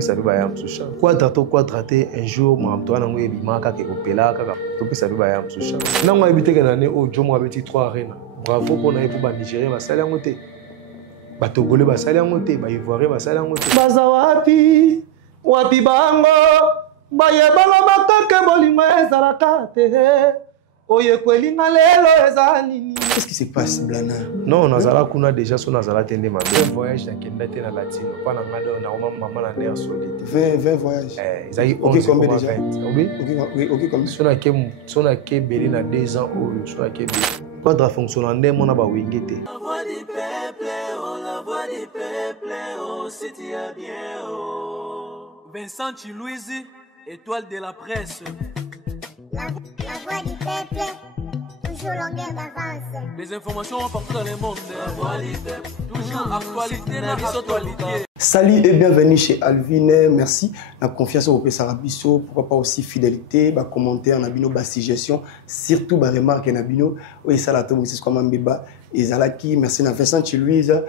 topesa pe baya msucha quadraté un jour mwanto na ngoye bimaka ke opela kaka topesa pe baya msucha nango abiteke na ne ojo mo abeti 3 arena bravo pona epo ba Nigérien basali yango te ba Togolais basali yango te ba Ivoirien basali yango te baza wapi bango bayebanga bakake bolingo ezalaka te oye kwelinga lelo eza nini. Qu'est-ce qui se passe, Blana? Non, Nazala kuna déjà son Nazala tende ma un voyage dans Kenda te na latino pas na ngado na maman na nerf solide 20 voyages. Ils aient 11 combien déjà? OK comme son a ke belé na 2 ans ou son a ke pas de fonctionnaire mon ba wingete. La voix du peuple, oh la voix du peuple, oh si tu es bien oh. Vincent Chilouise, étoile de la presse. La voix du peuple, toujours longueur d'avance. Les informations partout dans le monde. La voix du peuple, toujours actualité, la actualité. Salut et bienvenue chez Alvin. Merci. La confiance au Pessarabiso. Pourquoi pas aussi fidélité, bah commentaire, nabino, bah suggestion, surtout bah remarque nabino. Oui, ça la tombe, c'est ce qu'on m'a dit et Zalaki. Merci na Vincent Chilouise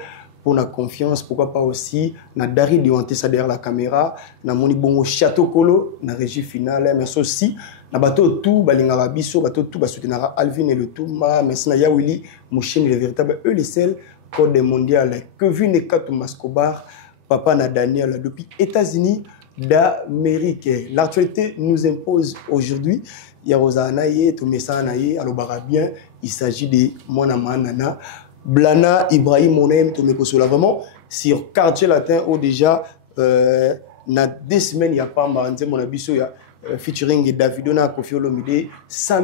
pour la confiance. Pourquoi pas aussi na Dari Diwanté ça derrière la caméra. Na Moni Bongo Château Kolo, na régie finale. Merci aussi. Na bateau tout, balinga biso, bateau tout, soutenir Alvin et le tout. Merci na Yawili, Mouchen, le véritable, eux les seuls, code mondial. Kevin et Katou Mascobar, papa na Daniel, depuis États-Unis d'Amérique. L'actualité nous impose aujourd'hui. Yarosa Naye, Tomesa Naye, alors bien, il s'agit de Mona Manana, Blana, Ibrahim, Monem, Tomekosola. Vraiment, sur quartier latin, où déjà, na 2 semaines, il n'y a pas marrant, mon abisso, il y a featuring Davido na Koffi Olomide 100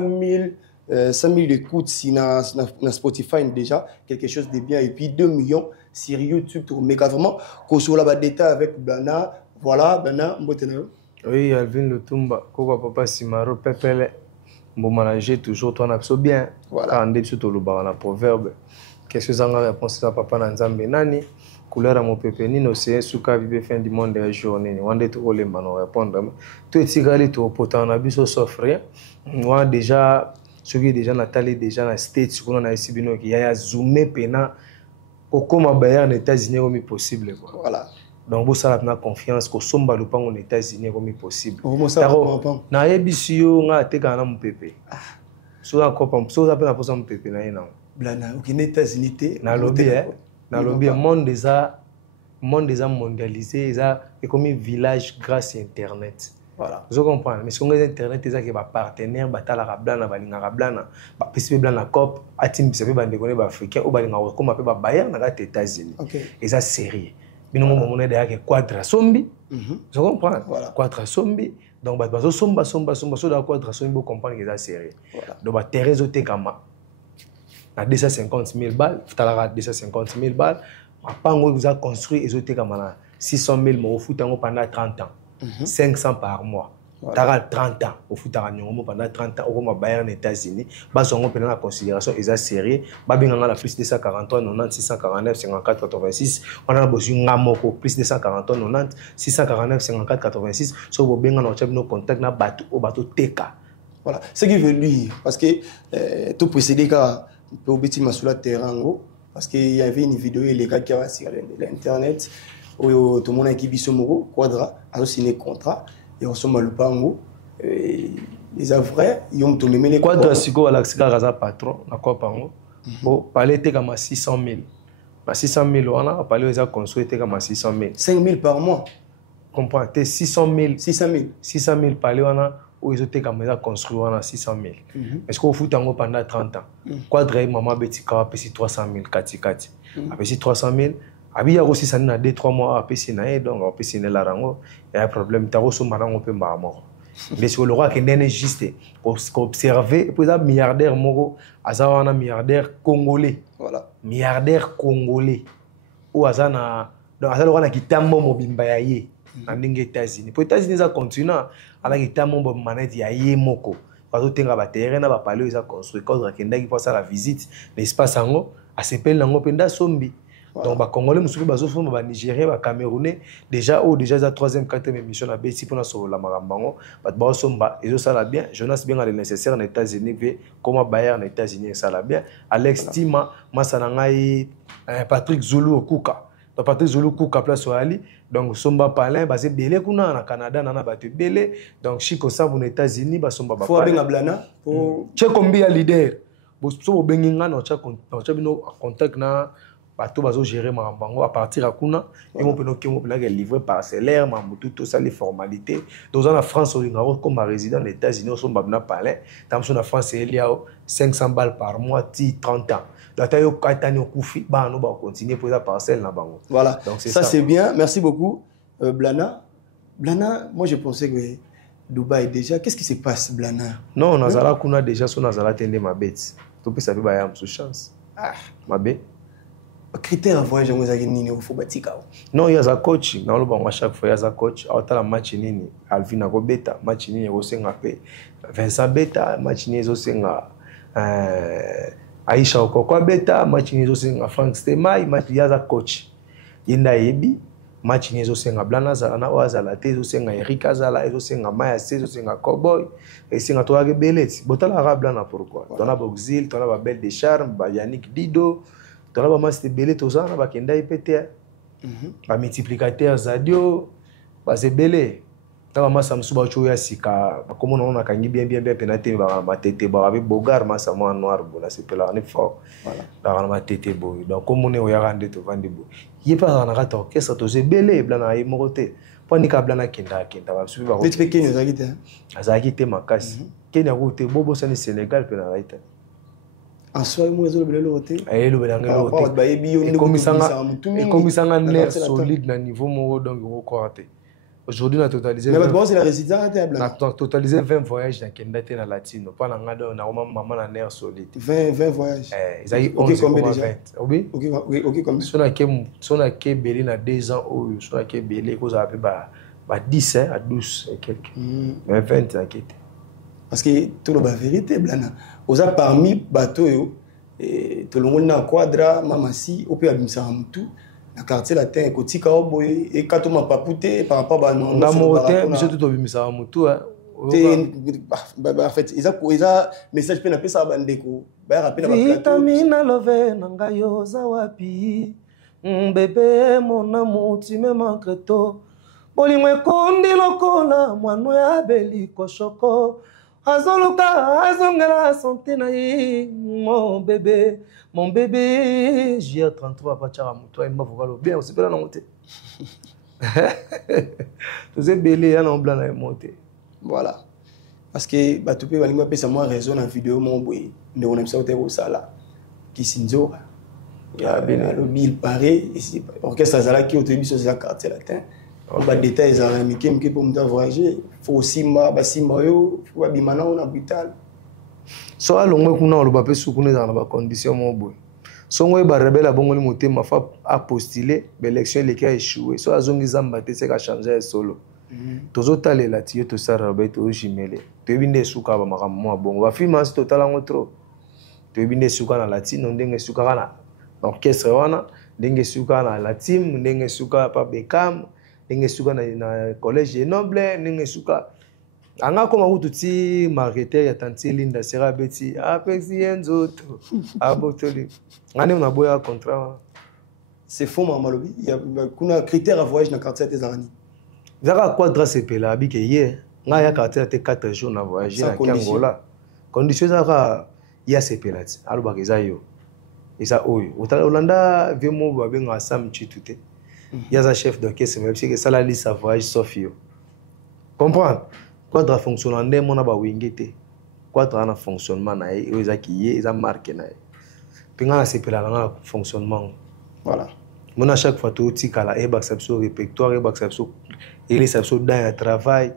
000 d'écoutes si na Spotify déjà quelque chose de bien et puis 2 millions sur YouTube tout mais vraiment qu'on soit là détail avec Blana voilà Blana mbotena. Oui Alvin Lutumba koko papa Simaro pepele bon manager toujours toi na so bien voilà ande surtout le bar na proverbe qu'est-ce que ça nga réponse à papa na Nzambe nani couleur à mon pépé ni no c'est souka vibe fin du monde de journée wande to le mano répondre tout etigali to potan na biso s'offrir moi déjà ce qui déjà Nathalie déjà na States qu'on a ici bino qui a zoomé pena au comme Bayern aux États-Unis comme possible quoi voilà donc vous ça la confiance que somba le pan aux États-Unis comme possible na ebisio nga teka na mon pépé so encore pas so ça peut la poser mon pépé na ina Blana aux États-Unis na lobby dans le monde déjà mondialisé ça est comme un village grâce à internet voilà vous comprenez mais si on a internet c'est ça qui va partenaire batala rablana balinga rablana ba pesipe blana cop atim bisabe bande connaît ba africain ou balinga comme appelle ba Bayern na les États-Unis et ça sérieux bino mo mona derrière quadra sombi vous comprenez voilà quadra sombi donc ba somba so da quadra sombi vous comprenez que ça sérieux donc ba Thérèse Tekama à 250 000 balles, tu as 250 000 balles, pango vous a construit et zoté comme 600 000 au foot pendant 30 ans, 500 par mois. Tu as 30 ans au foot pendant 30 ans au Bayern aux États-Unis. Bas on prend la considération et ça sérieux. Babin on a la plus de 143 90 649 54 86. On a besoin ngamoko plus de 143 90 649 54 86. So bo benga na chab no contact na bateau teka. Voilà, ce qui veut dire parce que tout précédé car au petit masula terrain parce qu'il y avait une vidéo les gars qui avaient sur l'internet où tout le monde a qui bisomoro quadra a signé contrat et on se mal pango les avrais ils ont tout les quadra siko alaxika raza patron na quoi pango bon parler te comme 600 000 ba 600 000 on a parlé ils a construit te comme 600 000 5 000 par mois comprends te 600 000 parler on a où ils ont été comme ça construit on a 600 000 est-ce qu'on fout en pendant 30 ans quadra maman betika pesi 300 000 kati après 300 000 abi aussi ça na 2-3 mois après c'est na donc après c'est la rango il y a un problème ta reso marango pe mamo mais sur le roi qui n'est juste observer pour ça milliardaire moko azawana milliardaire congolais voilà milliardaire congolais ou azana donc azalo wana kitambo mobimba ya ye na ndenge États-Unis pour États-Unis ça continue ala kitambo mobimba maneti ya ye moko parce que tenga ba terrain na ba palais ça construit quand kenda qui passe la visite l'espace ango a s'appelle nango penda sombi. Donc, les Congolais, les Nigériens, les Camerounais, déjà la 3e, 4e émission, la BC pour la Marambango, ils ont bien. Jonas bien le nécessaire aux États-Unis, comment Bayern aux États-Unis, ça l'a bien. Alex Tima, Massanangai, Patrick Zulu, Okuka. donc Patrick Zulu kuka place ali donc somba palin basé belé kuna na Canada na bato belé donc Chico Sabu aux États-Unis ba somba ba faut benga blana pour Chekombi ya leader bo so bengi nga na cha bino contact na bato bazo gérer mambango à partir à kuna et mon peno ki mo pena livrer parcellaire mambutu tout ça les formalités dans en France au ngaro comme résident aux États-Unis on somba na palin tam so na France il y a 500 balles par mois 30 ans. Continuer pour la parcelle là bango. Voilà. Donc ça c'est bien. Merci beaucoup Blana. Blana, moi je pensais que Dubaï déjà, qu'est-ce qui se passe Blana? Non, Nazala kuna déjà son Nazala tende ma bête. Tu peux savoir bayam sous chance. Ah, ma bête. Critère voyage ngo zaki nini au fobatika. Non, il y a un coach, na lo bango chaque fois il y a un coach, autant match nini, Alvina ko beta, match nini ko senga pe. Vincent beta, match nini zo senga Aisha Okoko beta match nizo senga Frank Stemai match yaza coach yenda yebi match nizo senga Blana zala na wazala te zo senga Erika zala zo senga Maya zo senga Cowboy et senga to age beleti botala ra Blana pourquoi tona Boxil tona ba Belle de Charme ba Yannick Dido tona ba Master Beleti ozana ba kenda ipete ba multiplicateur Zadio ba Zebele taba masa msuba choya sika comme on a kangi bien penate ba matete ba avec bogar masa mo noir bona c'est pela ne fort voilà ba matete boy donc comme on est au yarande to vandi boy yepa na kata orchestre to zebele Blana ay mokote poni ka Blana kinda ba subi ba petit Kenya zakite azakite makasi Kenya route bobo sani Sénégal pena raita en soi moi zo le lote le belanga lote ba yebi yo ndeko komisanga nerf solide na niveau mo donc ko korate. Aujourd'hui, on a totalisé. Mais c'est la résidence on a totalisé 20 voyages dans Kendate na Latino. Pas dans Ngado, on a maman na nerf solide. 20 voyages. Ils ont eu 11 combien déjà? Oui. OK, combien? Si on a que Belé na 2 ans, si on a que Belé, qu'on a appelé 10 à 12 et quelques. Mais 20 t'inquiète. Parce que tout le vérité Blana. Aux a parmi bateau et tout le monde na quadra mamasi, au peut abimsa mutu. Na quartier latin kotika oboy et katoma paputé par rapport à non na moté monsieur tout obimisa mutu en fait ils a message pe na pesa bandeko ba rappeler ba vitamine love nanga yo zawapi bébé mon amour tu me manques trop bolimwe kondi lokola mwana ya beli koshoko azoluka azongela santé na yi mon bébé JR33 Pachara Moutoua il m'a voulu bien aussi pas monter tu sais belé ya na Blana monter voilà parce que ba tout pe balinga pesa moi raison na vidéo mon boy nde on aime ça au sala Kisinzo ya bien le bil paré ici orchestre zala qui au début sur la quartier latin on va détails za ramike mke pour me voyager faut simba ba simba yo faut ba bimana on hôpital so alongwe kuna oloba pe sukune za na ba condition mo boy so ngwe ba rebelle bongoli motema fa a postuler l'élection les cas échoué so azongi zamba te c'est ka changer solo tozo talela tiyo to sara ba to jimele to binde suka ba makammo bongo ba film as total ngo trop to binde suka na latino ndenge suka kana orchestre wana ndenge suka na latim ndenge suka pa Beckham ndenge suka na collège noble ndenge suka anga koma ututi marketer ya tanti Linda sera beti apexi enzoto abotoli ngane una boya contrat c'est faux mamalobi il y a kuna critère à voyage na quartier des arani zaka quadra sepela abike ye nga ya quartier te 4 jours na voyage na Angola condition zaka ya sepela ti aloba keza yo eza oyo Olanda vemo babenga Sam Chitute yaza chef d'orchestre mais parce que ça la liste à voyage sauf yo comprendre quadra fonctionnement ndé mona ba wingete quadra na fonctionnement na ye eza ki ye eza marque na ye pinga na sepela na fonctionnement voilà mona chaque fois to tikala e baxception répertoire e baxception et les sabso dans un travail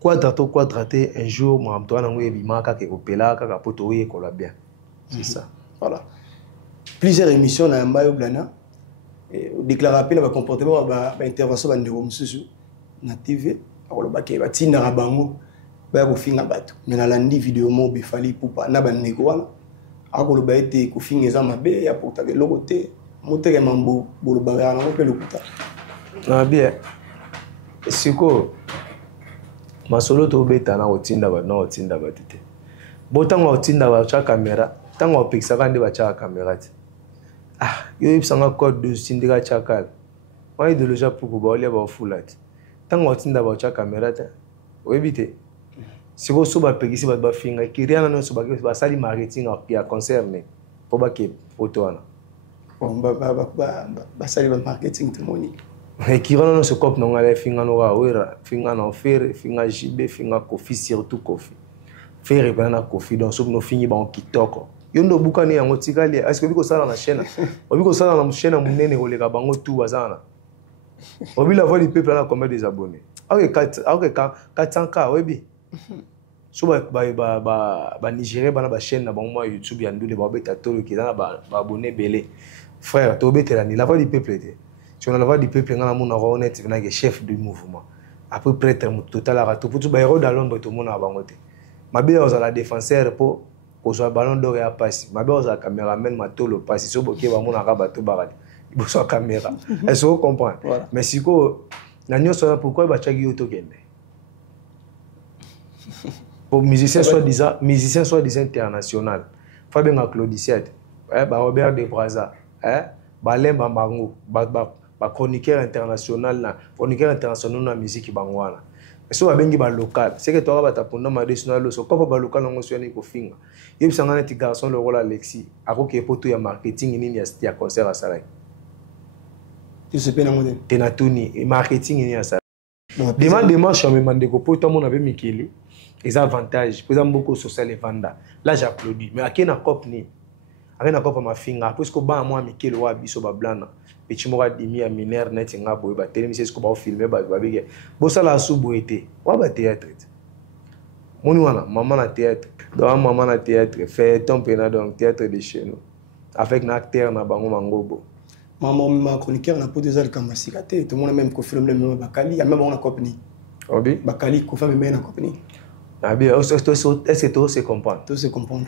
quadraté un jour moi Antoine ngo ebima ka ke opela ka poto ye kola bien c'est ça voilà plusieurs émissions na Mbayo Blana déclarer appel à comportement ba intervention ba ndeko mususu na TV akoloba ke batinda ka bango ba ko finga bato mais na landi vidéo mo be fali pupa na ba ndeko wana akoloba ete ko finga za mabe ya porta ke lokote motere mambo bolo ba na ko pelo kuta na bien siko masolo to beta na otinda ba na otinda ba tete botanga otinda ba cha camera tanga opikisa kandi ba cha camera ti Ah, yo ibsanga code de syndicat chakal. Moi de loja pour ko ba olia ba fulat. Tant otinda ba cha caméra ta. Oebite. Si vous soba pegisi ba finga kiriana no soba ba sali marketing a concerné. Pour ba ke photo ana. Bon ba sali ba marketing te moni. Et kirana no se cop no ngale finga no wa wera, finga no faire, finga jibe, finga coffee surtout coffee. Faire bana coffee donc so no fini ba on kitoko. Yondo bukani yango tikali est-ce que biko sala na chaîne obiko sala na chaîne munene oleka bango tout bazana obi la voix du peuple na combien des abonnés ok 400k webi so ba Nigeria bana ba chaîne na bango YouTube ya ndule ba beta tolo ki na ba abonnés belé frère to betela ni la voix du peuple était sur la voix du peuple ngana mona honnête na que chef du mouvement après prêtre total à tout pour tout ba héros dans l'ombre tout mona bango te mabe ozala défenseur pour ko so ballon d'or ya passe mabe oza caméraman matolo passe so boké ba mona ka bato barali ibo so caméra est-ce que vous comprenez mais si ko na nyoso pourquoi ba chagi yo to kende pour musicien soit disant international fa benga Claudiciat ba Robert de Braza ba Lemba Mbango ba chroniqueur international na musique bangwana. So abengi ba local c'est que toi ba tapona ma national so ko ba local ngo so ni ko finga yeb sangana ti garçon le rôle Alexis akoke poto ya marketing ni ya concert à Salai tu sais pas na modèle tenatuni marketing ni ya Salai demande marche mais mande ko poto mon ave Mikeli les avantages pour exemple beaucoup social et vanda là j'applaudis mais akena cop ni akena cop ma finga parce que ba moi Mikeli wa biso ba blana petit mora dimi à mineur net nga boy ba télévision ce ko ba filmer ba bige bo sala subo été wa ba théâtre moni wana maman na théâtre donc maman na théâtre fait ton pena donc théâtre de chez nous avec un acteur na bango mangobo maman ma chroniqueur na po déjà le kamasikaté tout le monde même ko film même bakali ya même on a copni obi bakali ko fa même na copni ah bien est-ce que tout se comprend tout se comprend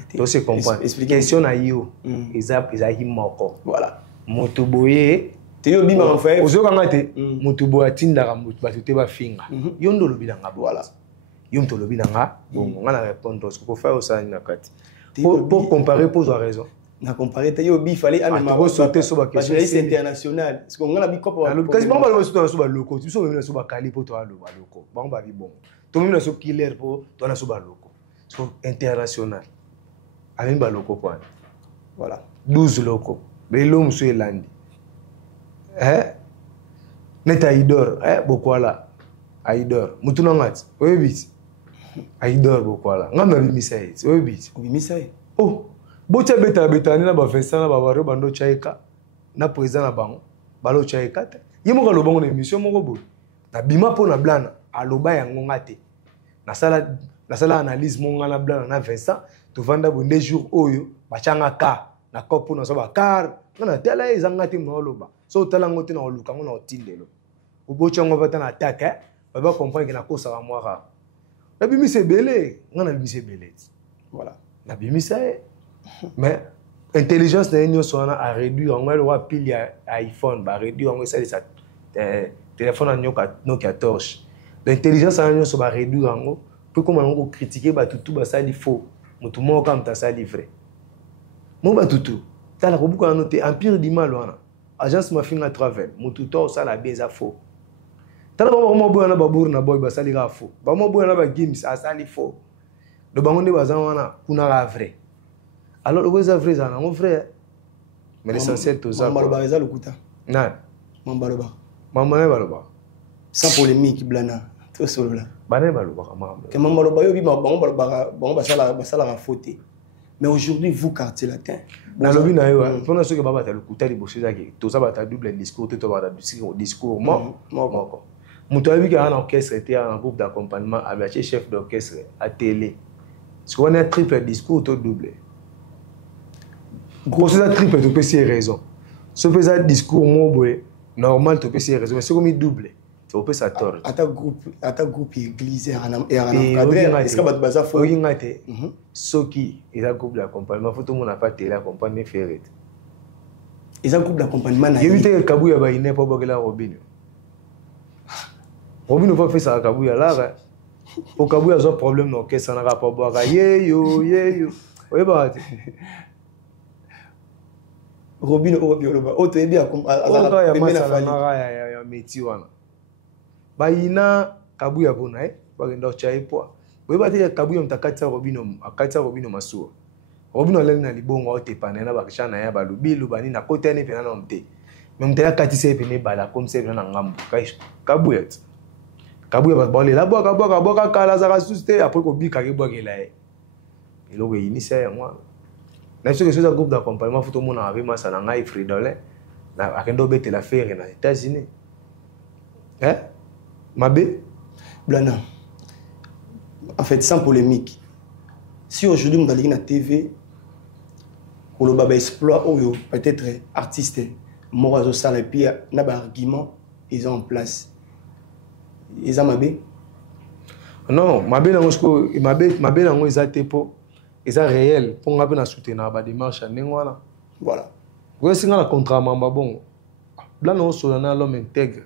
explication na yo ils moko voilà motoboye teyo bima en fait ozokanga te motoboya tindaka bato te bafinga yo ndo lobi nanga voilà yo mto lobi nanga bon nga na répondre ce qu'on fait au sein na kati pour comparer pose raison na comparer te yo bi fallait amener ma sauter sur ba question c'est international parce qu'on a bi kopo quasiment ba lo sur ba loko tu so même sur ba kali pour toi lo ba loko ba ba bi bon to même sur killer pour toi na sur ba loko so international avec ba loko point voilà 12 loko Belo musu elandi neta Aïdor bokwala Aïdor mutuna ngati oyebiti Aïdor bokwala ngamba bimisaye oyebiti bimisaye oh bocha beta ni na ba Vincent na ba baro bando chaika na président na bango balo chaika te yemo ka lobongo na émission moko bo na bima po na blana aloba yango ngate na sala analyse monga na blana na Vincent to vanda bonde jour oyo bachanga ka na kopo na so ba car na tela ezangati moloba so tela ngoti na oluka ngona otindelo ubocha ngo bata na attaque ba comprendre que na kosa ba mwara na bimise belé ngana bimise belé voilà na bimise mais intelligence na nyo so a réduire ngalo wa pile ya iPhone ba réduire ngo ça téléphone na nyoka Nokia torche l'intelligence na nyo so ba réduire ngo peut comment on critiquer ba tout ba ça di faux mutu mo comme ta ça di vrai mo ba tout tala ko buka noté empire du mal wana agence ma finga travel mutu to ça la bien za faux tala ba mo boya na babur na boy ba sali ga faux ba mo boya na ba games a sali faux do bango nde bazan wana kuna ga vrai alors le za vrai za na mon frère mais l'essentiel tout ça mamba ba za lokuta na mamba baloba sans polémique blana tout solo là bana baloba mamba que mamba ba yo bi ma bango ba sala ga faute. Mais aujourd'hui, vous, quartier latin, dans le bina yo, pendant ce que baba ta le kuta liboso zaki, to ça ba ta double discours, to ba ta discours moko. Muto abi ka en orchestre était en groupe d'accompagnement avec chef d'orchestre à télé. Ce qu'on a triple discours to double. Gros ça triple to peut c'est raison. Ce fait ça discours moboé normal to peut c'est raison, mais c'est comme double. Tu peux ça tort. À ta groupe église et en encadré, est-ce que tu vas faire oui ngate ceux qui est un groupe d'accompagnement faut tout le monde n'a pas télé accompagner faire ils un groupe d'accompagnement na éviter kabuya ba ine pour bakela Robin ne va faire ça kabuya là pour kabuya zo problème non que ça n'a pas boire ye yo oui bah Robin Obioloba. Oh, tu es bien comme ya métier wana. Baina kabuya bona bagenda chaipo. Boyeba te kabuya mtakatsa Robin akatsa Robin masuwa. Robin aleng na libongo otepana na bakishana ya balubilu bani na kotene pena na mte. Memte ya katise pene bala comme c'est na ngambu. Kabuya. Kabuya babole la boka kala za kasuste après ko bika ke bokela e. Eloko inisa ya mwa. Na ce que c'est un groupe d'accompagnement photo mon avec ma sana ngai Fridolin na akendo bete la faire na États-Unis. Hein? Mabé Blana. En fait, sans polémique. Si aujourd'hui on a na TV pour le baba exploit ou peut-être artiste Morazo Sala et puis na ba argument ils ont en place. Ils ont mabé. Non, mabé nango sko mabé nango ezate po eza réel pour nga na soutenir ba démarche ndengwana. Voilà. Vous singa la contrat mamba bon. Blana on solana l'homme intègre.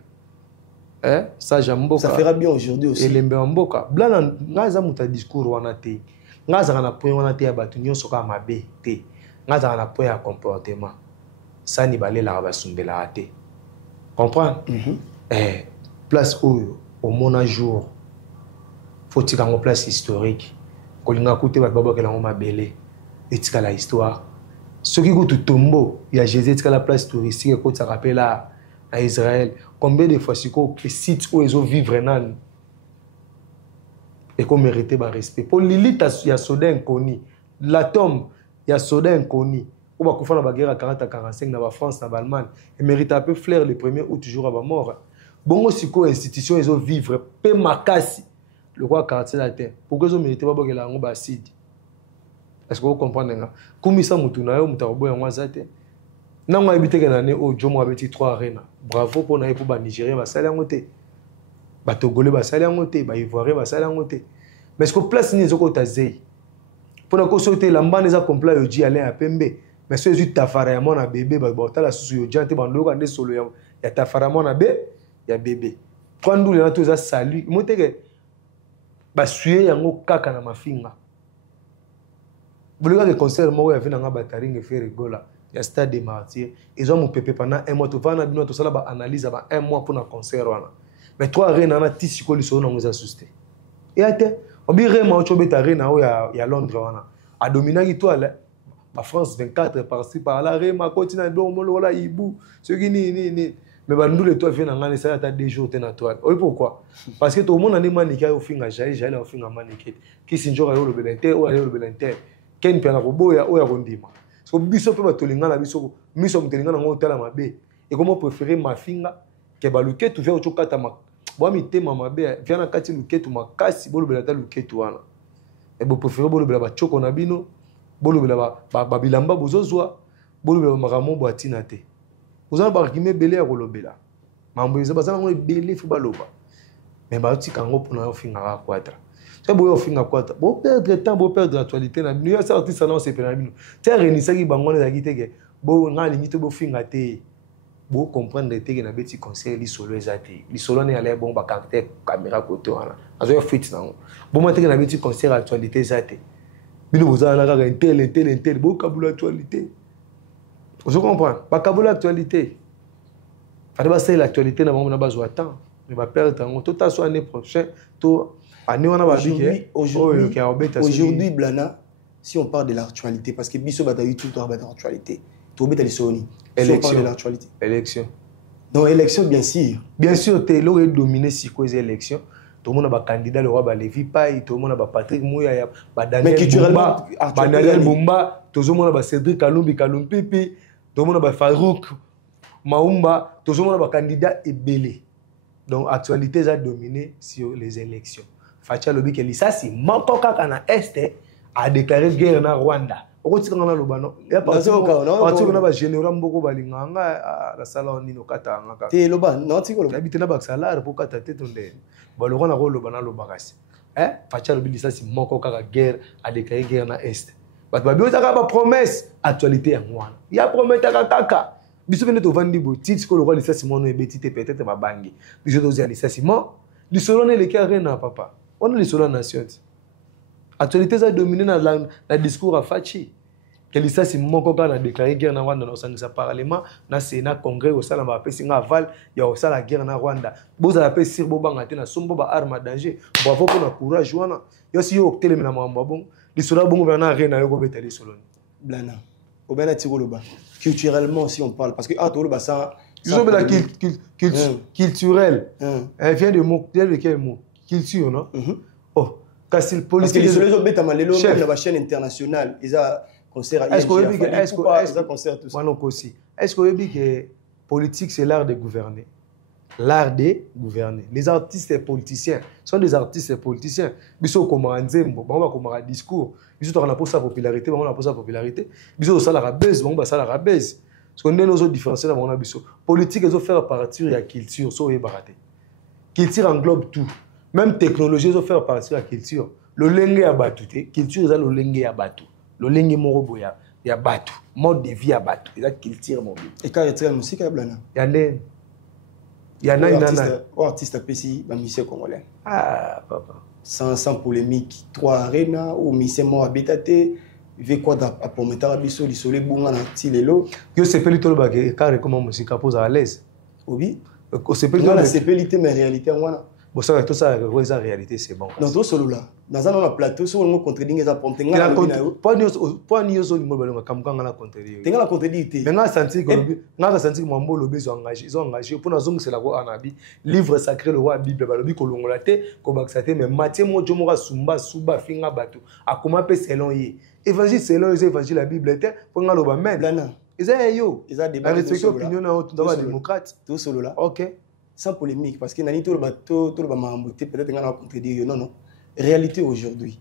Hein? Ça jamboka. Ça fera bien aujourd'hui aussi. Elembe mboka. Blana ngaza muta discours wana te. Ngaza na point wana te ya batu nyonso ka mabe te. Ngaza na point ya comportement. Ça ni balela ba sumbela te. Comprendre? Place au mona jour. Faut-il qu'on place historique. Kolinga koute ba baba kela ngoma belé. Etika la histoire. Ce qui goûte tombeau, il y a Jésus qui a la place touristique qui ça rappelle à Israël. Combien de fois c'est que les sites où ils ont vivre nan et qu'on méritait ba respect. Pour l'élite il y a soda inconnu. L'atome il y a soda inconnu. Ou ba kofa na ba guerre à 40 à 45 na ba France na ba Allemagne. Il mérite un peu flair les premiers ou toujours à ba mort. Bongo siko institution ils ont vivre pe makasi. Le roi quartier la terre. Pourquoi ils ont mérité ba bokela ngo ba acide. Est-ce que vous comprenez? Comme ça, vous avez un peu de temps. Non, habité que l'année où Jomo avait 3 arènes. Bravo pour les Nigériens, les Salangouté. Les Togolais, les Salangouté. Les Ivoiriens, les Salangouté. Mais est-ce que place n'est pas tazé? Pour la consulter, l'amban les a complet au Dji Alain à Pembe. Mais si vous avez tafara mon bébé, vous avez la sous au Dji, vous avez un solo. Il y a tafara mon bébé, il y a bébé. Quand nous les tous à salut, vous avez que suyer un kaka na mafinga. Vous voulez que le concert, moi, il y a un batterie qui fait rigoler. Il y a un stade de martyrs. Ils ont mon pépé pendant un mois. Tu vas en tout ça, analyse avant un mois pour un concert. Mais 3 arènes, on a 10 secondes, ils nous assisté. Et après, on dit que les arènes, il y a Londres. À dominer l'étoile, la France 24 par-ci par-là, Réma, continue à dormir, Ibou, ce qui n'est. Mais nous, les toits viennent en ça à 2 jours, tu es toile. Oui, pourquoi? Parce que tout le monde a des maniqués au fin, j'allais au fin à maniquer. Qui s'en joue à le belinter ou à le belinter. Ken pena roboya o ya rondima so biso pe batolinga na biso miso mtelinga na ngotala mabe et comment préférer mafinga ke baluketu via ochokata ma bo mitema mabe via na kati luketu makasi bolo belata luketu wana et bo préférer bolo bela ba choko na bino bolo bela ba bilamba bozozwa bolo bela makamo bo atina te ozana ba argument belé ya kolobela mambo ezaba zana ngo belé fu baloba mais ba tika ngo pona ofinga ka kwatra. Tu peux perdre le temps, perdre l'actualité. Nous avons sorti ça dans ces pénalités. Tu as réuni ça qui bangon les agité. Bon, on a limité au fin gâté. Bon, comprendre que tu as des petits conseils, les solos exatés. Les solos n'est allé bon, bah caractère, caméra côté voilà. Azoya fit non. Bon, moi tu as des petits conseils actualité exaté. Mais nous vous avez un tel, bon cabula actualité. Vous comprenez? Pas cabula actualité. Fallait pas c'est l'actualité, n'a pas besoin de temps. Mais va perdre temps. Tout à soit l'année prochaine, tout. Aujourd'hui, Blana, si on parle de l'actualité, parce que Bisso a eu tout le temps de l'actualité, tout le temps, si on parle de l'actualité. Élection. Non, élection, bien sûr. Bien sûr, tu es dominé si quoi les élections. Tout le monde a un candidat, le roi Lévi Paye, tout le monde a Patrick Mouya, Daniel Bumba, tout le monde a Cédric Kalumpipi, tout le monde a Farouk Maumba, tout le monde a un candidat ébélé. Donc, l'actualité a dominé sur les élections. Facha lobi ke lisasi mankoka kana este a déclaré guerre na Rwanda. Okoti kana lobano. Ya parce que na ba général mboko balinganga la sala nino kata ngaka. Te loba non tiko loba. Habite na ba salaire pour kata te tonde. Ba lo kana ko lobana lobakasi. Facha lobi lisasi mankoka ka guerre a déclaré guerre na est. Ba biota ka ba promesse actualité ya ngwana. Ya prometa ka kaka. Biso bene to vandi bo titi ko lo lisasi mono ebeti te peut-être ba bangi. Biso to zia lisasi mo. Lisolone le carena papa. On a les sols nation. Actualité ça domine dans le discours à Fachi. que ça c'est mon copain a déclaré guerre na Rwanda dans sa parlement na Sénat congrès au sala ba pesi nga aval ya au sala guerre na Rwanda boza la pesi sir bobanga te na sombo ba arme danger bravo pour na courage wana yo si yo telemi na mamba bon lisolo bon gouvernement rena yo ko betali soloni Blana obena tiroloba culturellement si on parle parce que ah toloba ça ils ont la culturel elle vient de mot de quel mot culture non oh parce que politique les autres bêta malelo même la chaîne internationale ils a concert est-ce que concert tout ça non aussi est-ce que politique c'est l'art de gouverner les artistes et politiciens sont des artistes et politiciens biso comme nzembo bango comme discours biso to na pour sa popularité bango na pour sa popularité biso ça la baisse bango ça la baisse parce qu'on est nos autres différenciés dans mon biso politique ils ont faire partir de la culture so e baraté culture englobe tout. Même technologie, ils ont fait partie de la culture. Le lenge ya batu, culture, c'est le lenge ya batu. Le lenge morobo ya batu. Mode de vie ya batu. C'est la culture, mon vieux. Et quand il y a la musique, il y a un artiste APC, un musicien congolais. Ah, papa. Sans polémique. 3 arénas, ou musicien mort habitaté. Ve quoi à promettre à biso, l'isolé bunga na tilelo. Yo sepeli tolo ba ke car comment musique pose à l'aise. Oui. Sepeli la sepelité mais réalité wana. Bon, ça, tout ça, la réalité, c'est bon. Dans tout solo là, dans un plateau, sur le contredit, ils apportent un pas ni aux autres, comme quand on a contredit. Tu as la contredit. Mais on a senti que Mambo Lobé sont engagés. Pour nous, c'est la voix en habit. Livre sacré, le roi Bible, le Kolongolate, Kobaksate, mais Mathieu Mojomora Sumba, Suba, Finga Batu. A comment peut selon y évangile, selon les évangiles, la Bible était pour nous le même. Ils ont yo. Ils ont des opinions dans la démocrate. Tout solo là. Ok. Sans polémique, parce que Nani tout le bateau, peut-être qu'on a contredit. Non, non. Réalité aujourd'hui,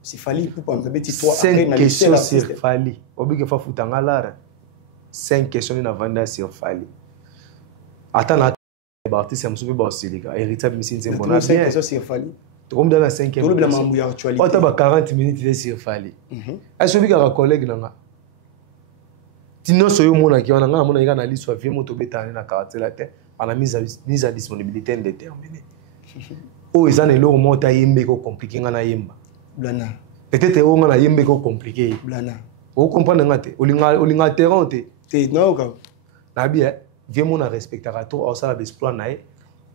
c'est Fali pour pas me 5 questions sur Fali. Obi que fa futanga lara. 5 questions na vanda sur Fali. Attends la artiste c'est monsieur Bosiliga. Héritier Missine c'est bon. 5 questions sur Fali. Comme dans la 5e. Tout le monde a actualité. On t'a 40 minutes sur Fali. Est-ce que un collègue nanga? Tino soyo mona ki wana nga mona nga na liste wa vie moto betane na carte la tête. À la mise à disponibilité indéterminée. Oh, ils ont le mot à yembe compliqué ngana yemba. Blana. Peut-être on a yembe compliqué. Blana. Vous comprenez ngate? Olinga terante. C'est non ka. Na bien, viens mon respecter à toi, ça la exploit nae.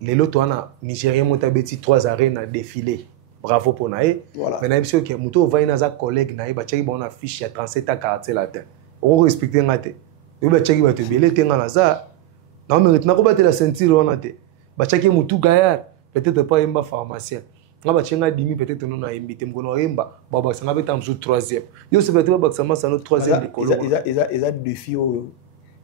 Les loto na Nigérien monta beti 3 arènes à défiler. Bravo pour nae. Mais na monsieur que muto va ina za collègue nae ba cheki bon affiche ya 37 à 40 la tête. On respecter ngate. Yo ba cheki ba te belé tenga na za. Non, mais maintenant, on va te la ceinture, on a été. Bachaki moutou gaillard, peut-être pas un pharmacien. On va chenga dimi, peut-être non a invité, on a imba. Baba, ça n'avait pas un 3e. Yo, c'est peut-être pas que ça m'a ça notre 3e école. Ils ont des défis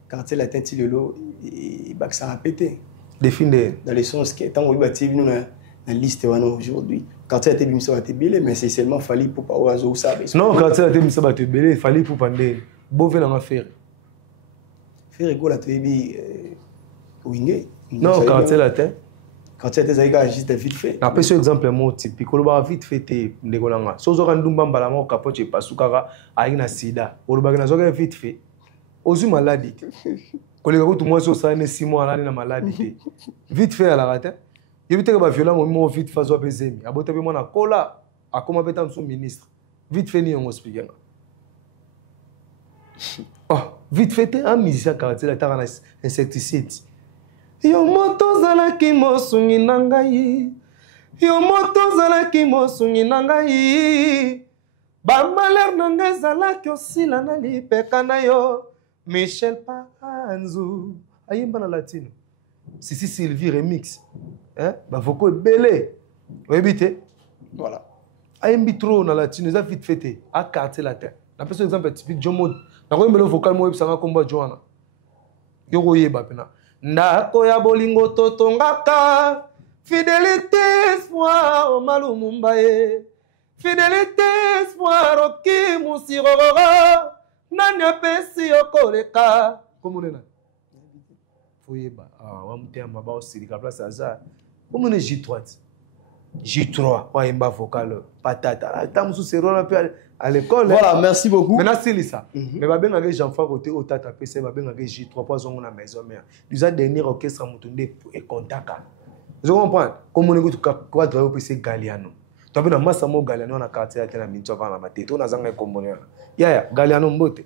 quand il a teinté le lot, et ça a pété. Défi dans le sens que tant qu'on va tirer nous la liste aujourd'hui. Quand il a été mis ça va te belé, mais c'est seulement fallu pour pas oiseau ça. Non, quand il a été mis ça va te belé, fallu pour pendre. Beauvais dans l'affaire. Faire rigolo à te non, quand tu es quand tu es juste vite fait. Après ce exemple moi typique, on va vite fait te ndegolanga. So zo kandumba mbala mo kapoche pasukaka aina sida. Oloba na zo vite fait. Ozu maladie. Kolega ko tout moi so ça ne 6 mois na maladie. Vite fait à la rate. Yebite ka ba violent mo vite fa zo bezemi. Abota be mo na kola akoma beta son ministre. Vite fait ni on explique. Oh, vite fait un musicien caractère la insecticide. Yo moto zalaki mosungi nangai. Yo moto zalaki mosungi nangai. Ba malheur nangai zalaki osila na lipeka na yo. Michel Panzu. Ayimba na latino. Sisi Sylvie remix. Hein? Ba voko belé. Webite. Voilà. Ayimbi trop na latino, ça vite fait à quartier latin. Na personne exemple typique Jomo. Na ko mbelo vocal mo ebisanga komba Joana. Yo ko yeba pena. Ndako ya bolingo totongaka fidélité espoir o malumumba ye fidélité espoir oki musirora nani apesi okoleka komunena foyeba wa mutema ba osirika place aza komune J3 wa imba vocal patata tamusu serona pe à l'école. Voilà, merci beaucoup. Maintenant, c'est ça. Mais je vais aller Jean-François côté au Tata PC, je vais aller J3 pour à la maison. Nous avons dernier orchestre à Moutoundé et contact. Vous comprenez? Comme on écoute quadre au PC Galliano. tu as vu na Massamo Galiano na quartier à Minto avant la maté to na zanga kombonela ya Galiano mbote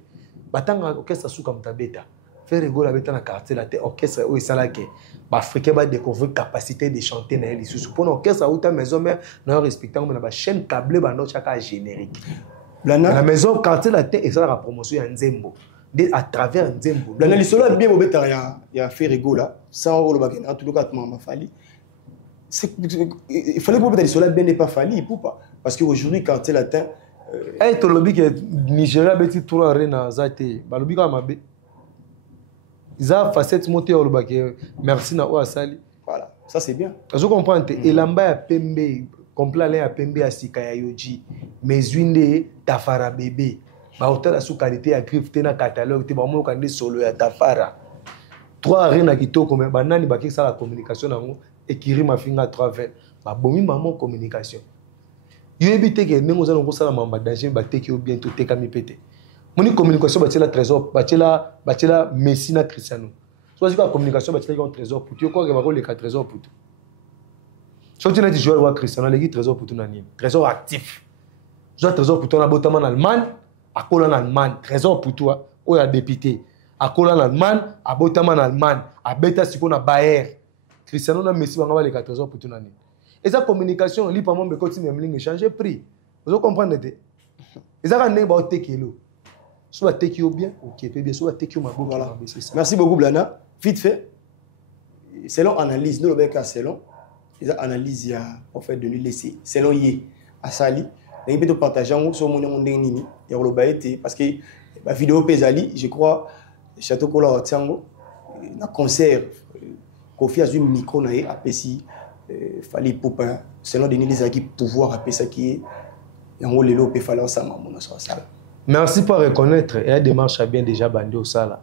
batanga orchestre suka mtabeta faire rigolo avec na quartier la orchestre o sala ke ba africain ba découvrir capacité de chanter na les sous pour orchestre ou ta maison mère na respectant na ba chaîne câblée ba no chaka générique la maison quartier la et ça la promotion ya Nzembo à travers Nzembo Blana li solo bien bobeta ya faire rigolo là ça on le en tout cas ma fali il fallait que les bien n'est pas fallu pour pas parce qu'aujourd'hui quartier latin eh to lobby que Nigeria beti tour arena zate ba lobby ka mabe za facette monter au lobby merci na o asali voilà ça c'est bien je comprends et lamba ya pembe complet là ya pembe ya sika ya yoji mezwinde tafara bébé ba hôtel sous qualité ya griffe na catalogue te ba mo ka solo ya tafara 3 arena kitoko mais banani ba ki ça la communication nango ekiri mafinga 320 ba bomi maman communication yebite ke nengo za ngo sala mamba danger ba teki bientôt teka mi pété moni communication ba tela trésor ba tela Messi na Cristiano so la communication ba tela un trésor pour tu quoi que ba ko le trésor pour tout so tu na di joueur wa Cristiano le trésor pour tout na nini trésor actif so trésor pour tout na botama en Allemagne akola en Allemagne trésor pour toi o ya député akola en Allemagne abotama en Allemagne abeta siko na Bayer Cristiano na Messi banga ba le trésor pour tout na nini. Et sa communication, li pas même quand il me changer prix. Vous comprenez de? Et ça quand ba tekelo. Soit tekio bien, OK, bien soit tekio mabo voilà. Merci beaucoup Blana. Vite fait. Selon analyse, nous le bec selon ils analyse ya en fait de lui laisser. Selon yé à sali, et peut partager sur mon nini ya le baité parce que la vidéo pesali, je crois Château Kola Tiango na concert Kofi Azul micro na a pesi fallait pour selon Denis les équipes pouvoir appeler ça qui est en lelo peut falloir ça mon sur ça. Merci pour reconnaître et la démarche a bien déjà bandé au sala.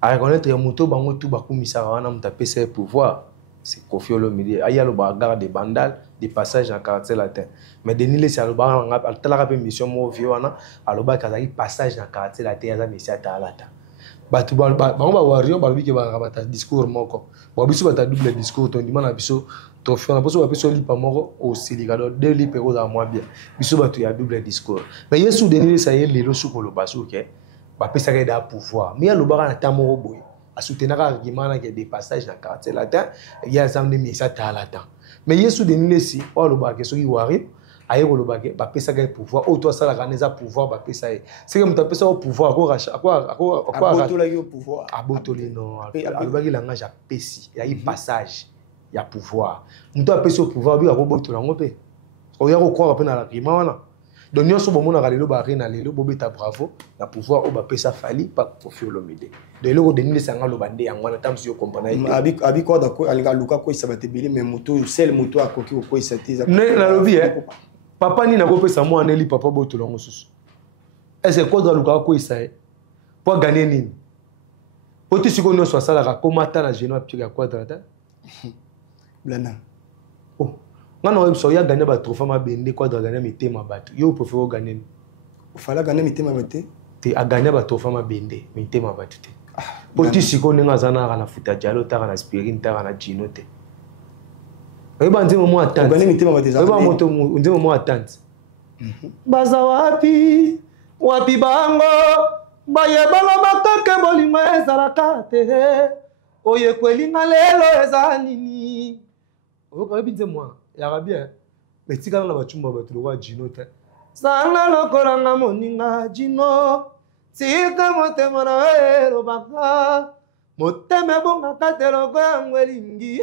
À reconnaître ya moto bango tout ba commissaire wana mutape ses pouvoir c'est Kofi Olomide aya lo ba garde des bandales des passages en quartier latin mais Denis les sala ba nga tala ka mission mo viwana aloba kazaki passage en quartier latin za messia talata. Batu ba wario ba lobi ke ba rabata discours moko ba biso ba ta double discours to ndima na biso to fi na biso ba biso li pa moko au siligado de li pego za moi bien biso ba tu ya double discours mais yesu Denis ça y lelo sukolo baso ke ba pesa ka da pouvoir mais aloba na tamo boy a soutenir argument na ke des passages na quartier latin ya zamne mi ça ta latin mais yesu Denis si o aloba ke so ki wari aye koloba ke ba pesa ka pouvoir o to sala kaneza pouvoir ba pesa c'est que mta pesa au pouvoir quoi to la yo pouvoir abotoli non aloba ki langage a pesi ya passage ya pouvoir mto apesa au pouvoir bi akobotola ngope o ya ko croire pe na l'argument wana donc nyonso bomona kalelo ba rena lelo bobeta bravo na pouvoir o ba pesa fali pa Kofi Olomide de lelo Denis les sanga lo bande yango na tamsi yo comprendre abi ko da ko alinga luka ko isabate beli mais moto seul moto akoki ko isatiza ne la lobi papa ni na ko pesa mo aneli papa botola ngo susu est-ce que quoi luka ko isae pour gagner nini poti siko no so sala ka komata na geno apika quadrata Blana oh ngana web so ya gagner ba trophée ma bende quadra gagner mitema bato yo préfère gagner fala gagner mitema bate te a gagner ba trophée ma bende mitema bato te poti siko nenga zana kana futa jalo ta kana spirin ta kana gino te eba nzimo mo attente gagner mitema bate za eba moto nzimo mo attente baza wapi bango baye bango bakake bolingo ezalaka te oye kwelinga lelo eza nini oyebi nzemo ya bien mais tika na bachumba bato lokwa gino te sanga lokolanga moninga gino tika motema na elobaka motema bongaka te loko yango elingi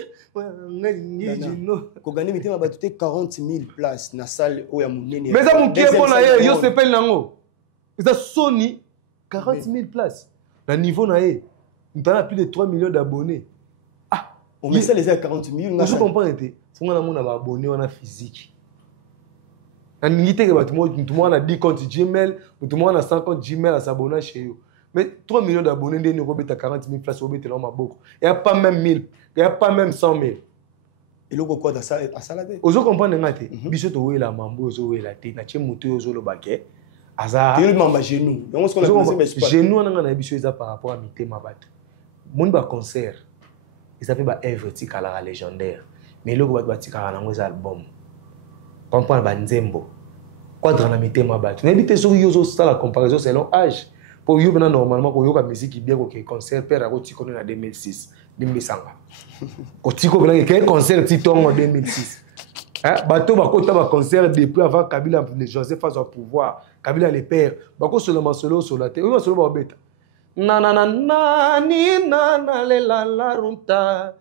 gino kogane mitema bato te 40 000 places na salle oyo ya monene mais ça mokie mpona ye yo sepeli nango eza soni 40 000 places na niveau na ye ntana plus de 3 millions d'abonnés on met ça les 40 000 je comprends te fonga na mona ba abonnés wana physique na ningite ke bato mo tout monde a 10 comptes Gmail tout monde a 100 comptes Gmail à s'abonner chez eux mais 3 millions d'abonnés ndeni ko beta 40 000 places au beta na maboko il y a pas même 1000 il y a pas même 100 000 et loko quoi dans ça à ça ozo comprendre ngate biso to wela mambo ozo wela te na che moto ozo lo bake aza tu mamba genou donc ce qu'on a pensé genou na ngana biso eza par rapport à mitema bato mon ba concert ils avaient ba œuvre tikala légendaire mais loko bato batikala nango za album comprendre banzembo quadre na mitema bato na bité sur yo ça la comparaison selon âge pour yo maintenant normalement ko yo ka musique bien ko concert père a ko na 2006 limbisanga ko tiko bela ke concert titongo 2006 bato bakota ba concert depuis avant Kabila les Joseph face au pouvoir Kabila les pères bako seulement solo sur la terre yo solo ba beta na na na na ni na na le la la runta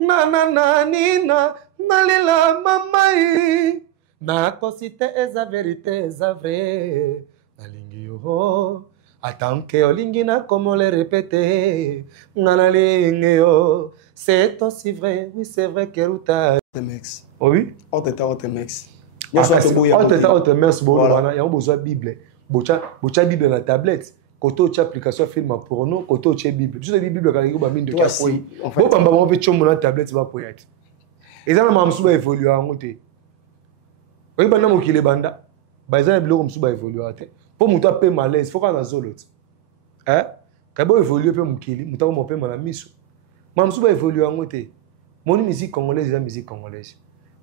na na na ni na na le la mamai na kosite eza vérité eza vrai na lingi yo atanke olingi na como le répéter na na lingi yo c'est aussi vrai oui c'est vrai que ruta Temex. Oh oui? Temex. Temex, il y a besoin de Bible. Bocha Bible na tablette. Koto cha application film porno, koto cha Bible. Tu sais Bible quand il y a mine de café. En fait, on va mettre sur la tablette va pour être. Et ça m'a msuba évoluer en côté. Oui, banda mokile banda. Ba ça bilo msuba évoluer ate. Pour muta pe malaise, faut qu'on a zolot. Kabo évoluer pe mokili, muta mo pe mala miso. Msuba évoluer en côté. Mon musique congolaise est la musique congolaise.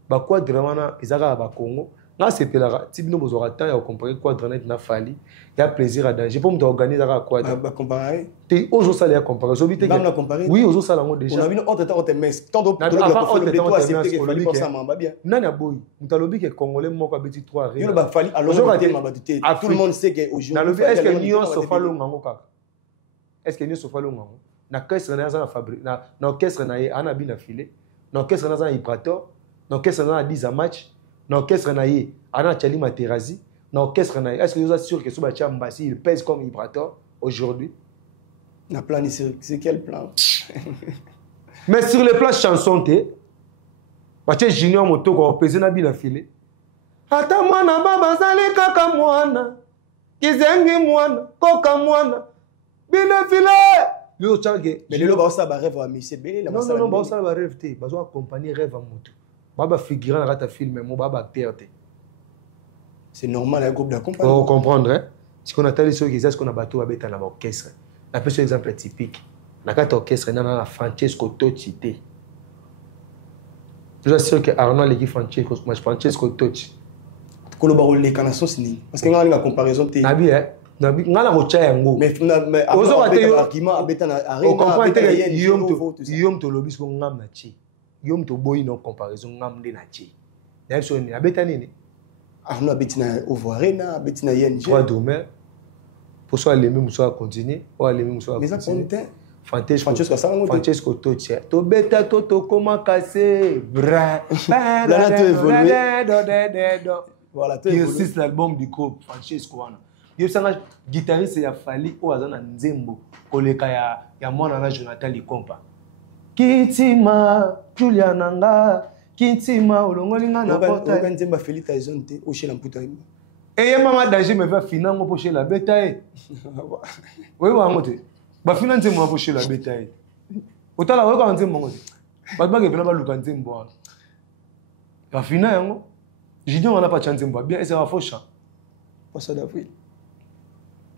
Bah quoi dramana izaka ba Congo. Là c'est pelara. Si nous besoin temps à comparer quoi dranet na fali. Il y a plaisir à danger. Pour me organiser à quoi. Bah comparer. T'es aux autres salaires comparer. Dans la comparer. Oui aux autres salaires déjà. On a vu autre temps on mais tant d'autres pour accepter que fali pour ça m'a bien. Nana boy. Mutalobi que congolais mo ka beti 3 rien. Il ba fali alors tout le monde sait que aujourd'hui. Est-ce que Nyon Sofalo ngango ka? Est-ce que Nyon Sofalo ngango? Na orchestre na za na fabrique na orchestre na ye ana bina filé na orchestre na za vibrator na orchestre na 10 à match na orchestre na ye ana chali materazi na orchestre na est-ce que vous êtes sûr que Souba Chambasi il pèse comme vibrator aujourd'hui na plan c'est quel plan mais sur le plan chanson té bache junior moto ko pèse na bina filé ata mwana baba zali kaka mwana kizengi mwana koka mwana bina filé. Mais le ba ça ba rêve à monsieur Belé la masala non ba ça ba rêve té ba zo accompagner rêve à moto ba figurant dans ta film mo ba acteur té c'est normal un groupe d'accompagnement on comprendre hein ce qu'on attend ceux qui savent ce qu'on a bateau abeta na orchestre un peu exemple typique na carte orchestre na Francesco Totti té je suis sûr que Arnaud l'équipe Francesco Totti ko lo ba le kana sauce ni parce que nga comparaison té nabi hein nabi ngala rocha yango mais ozo argument abeta na arena yom to lobis ko ngam na chi yom to boy no comparaison ngam de na chi d'ailleurs so ni abeta nini Arnaud abeti na Ovo Arena abeti na ING 3 domaines pour soit les mêmes soit continuer ou les mêmes soit mais ça content Francesco Totti to beta to koma casser bra là tu évoluer voilà tu évoluer c'est l'album du groupe Francesco wana yo sanga guitariste ya Fali o azana nzembo koleka ya mwana na Jonathan Likompa kitima Julia nanga kitima olongolinga na porta ka nzemba Felita Izonte o chez la mputa imba et mama danger me va finango po chez la beta e oui wa ngote ba finance mo po chez la beta e otala we ka nzembo ngote ba ba ke pena ba luka nzembo wana ba finango jidi on a pas chance nzembo bien et ça va faucha pas ça d'avril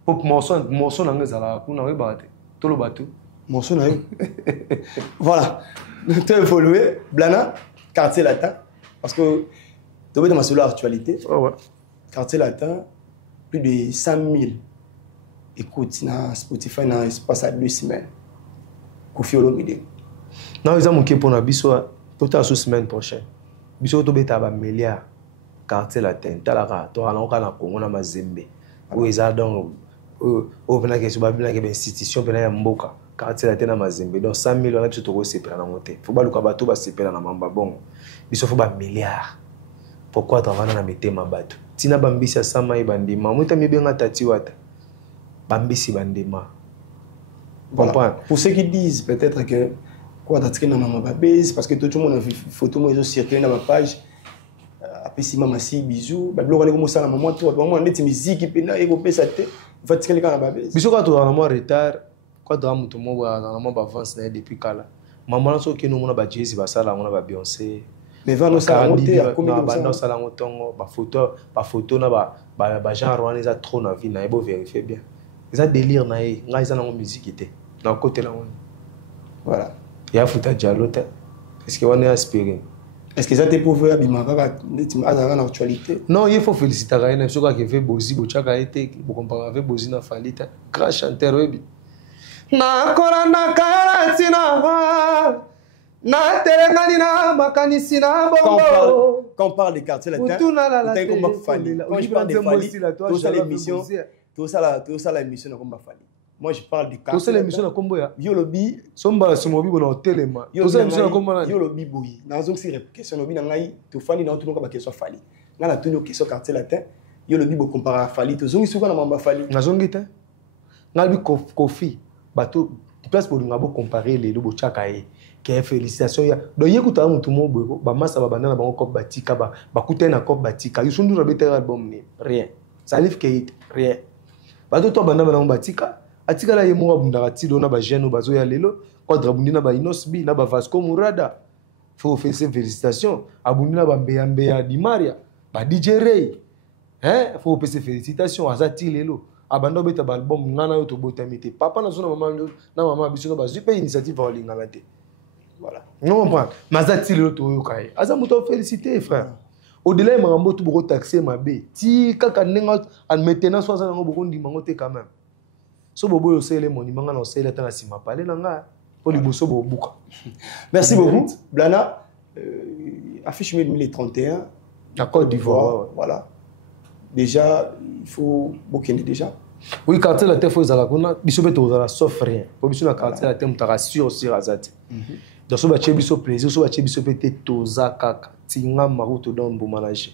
morceau na ngezala kuna we bate tolo batu morceau na voilà tu as évolué Blana quartier latin parce que tu es dans ma solo actualité ouais quartier latin plus de 100 000 écoutes na Spotify na espace à 2 semaines Koffi Olomide non ils ont manqué pour na biso tota sous semaine prochaine biso to beta ba milliard quartier latin talaka to ala na Congo na Mazembe où ils a donc au venant que ce soit bien que institution bien ya mboka quartier latin na Mazembe donc 100 000 on a tout sepela na moté faut ba luka bato ba sepela na mamba bon biso faut ba milliard pourquoi travailler na mitema bato tina bambisi sama ibandima muta mibenga tati wata bambisi bandima voilà. Pour ceux qui disent peut-être que quoi t'as na mama babes parce que tout le monde a vu photo moi circuler dans ma page après si maman si bisous ba bloko comme ça na maman toi maman net musique pena ego pesa te va tirer kana babes biso ka to na mo retard quoi drame to mo ba na mo ba avance na depuis kala maman so ke no mona ba Jay-Z ba sala mona ba Beyoncé mais va no sala monter à combien ba no sala ngotongo ba photo na ba genre wana za trop na vie na ebo vérifier bien ça délire na e nga isa na musique était na côté là voilà ya futa jalote est-ce que on est aspiré Est-ce que ça t'est pour faire dans l'actualité? Non, il faut féliciter Raina, ce qui fait Bozi, Bochaka été, pour comparer avec Bozi na Falita, grand chanteur webi. Na korana kara sina, na terengani na makani sina bongo. Quand on parle des quartiers latins, quand je parle des Fali, tout ça l'émission de combat Fali. Moi je parle des quartiers. Tout ça l'émission de combat ya. Yolobi, somba sumobi bona hotelema. Tout ça l'émission de combat. Yolobi boyi. Na zone si question lobi na ngai, to Fali na tout ka ba question Fali. Na la tunu question quartier latin. Yolobi bo comparer à Fali, to zongi suka na mamba Fali. Na zongi te. Na bi kofi, bato place pour ngabo comparer les lobo chakae. Que félicitations ya. Donc yekuta mutu mo boyko, ba masa ba banana ba kop batika ba kuta na kop batika. Yusundu na better album ni. Rien. Salif Keita, rien. Bato to banana ba batika. Atika la yemo abundaka ti dona ba jeune bazo ya lelo quadra bundina ba Inosbi na ba Vasco Murada faut faire ces félicitations abundina ba Mbeya Di Maria ba DJ Ray faut faire ces félicitations azati lelo abando beta ba album ngana yo to botamite papa na zona mama biso ba super initiative wa lingala te voilà non comprendre mazati lelo to yo kai azamuto féliciter frère au-delà de mambo tout beaucoup taxer ma bé ti kaka nenga en maintenance soit ça ngo ndima ngote quand même. So bobo yo sele monument na sele tana sima pale nanga pour liboso bobuka. Merci beaucoup Blana, affiche 2031 à Côte d'Ivoire. Voilà, déjà il faut bokende déjà. Oui, quartier la terre faut zala kuna biso beto zala sauf rien pour biso na quartier la terre mutaka sûr sur azati donc so ba chebiso plaisir so ba chebiso pete toza kaka tinga maruto don bo manager.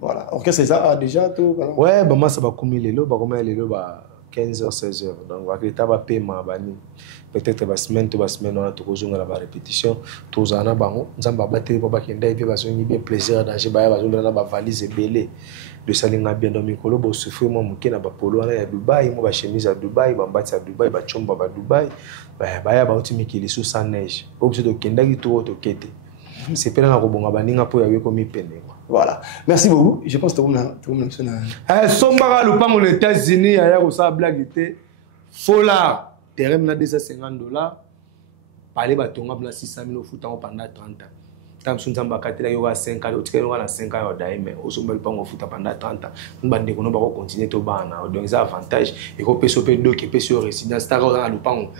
Voilà, orchestre c'est ça déjà tout. Ouais ba masa ba kumi lelo ba koma lelo ba 15h 16h donc avec l'état va paiement bani peut-être ba semaine on a tout kozonga la répétition tous ana bango nzamba baté ba kenda et puis ba songi bien plaisir danger ba zonga na ba valise belé de salinga bien dans mikolo bo souffrir moi muke na ba polo na ya Dubaï mo ba chemise à Dubaï ba mbati à Dubaï ba chomba ba Dubaï ba ya ba utimiki les sous sans neige obso to kenda ki to kete c'est pena na kobonga baninga po ya weko mi pene. Voilà, merci beaucoup. Je pense que tout le monde Sombara Lupango aux États-Unis, il y a aussi blague était Fola, terrain na $250, parler batonga na 600 000 foot pendant 30 ans. Tam sunzamba katela yo 5 ans, otika yo na 5 ans daime, osomba Lupango foot pendant 30 ans. Mbande kono ba ko continuer to bana, donc ça avantage et ko peso pe do ki peso résidence ta na Lupango.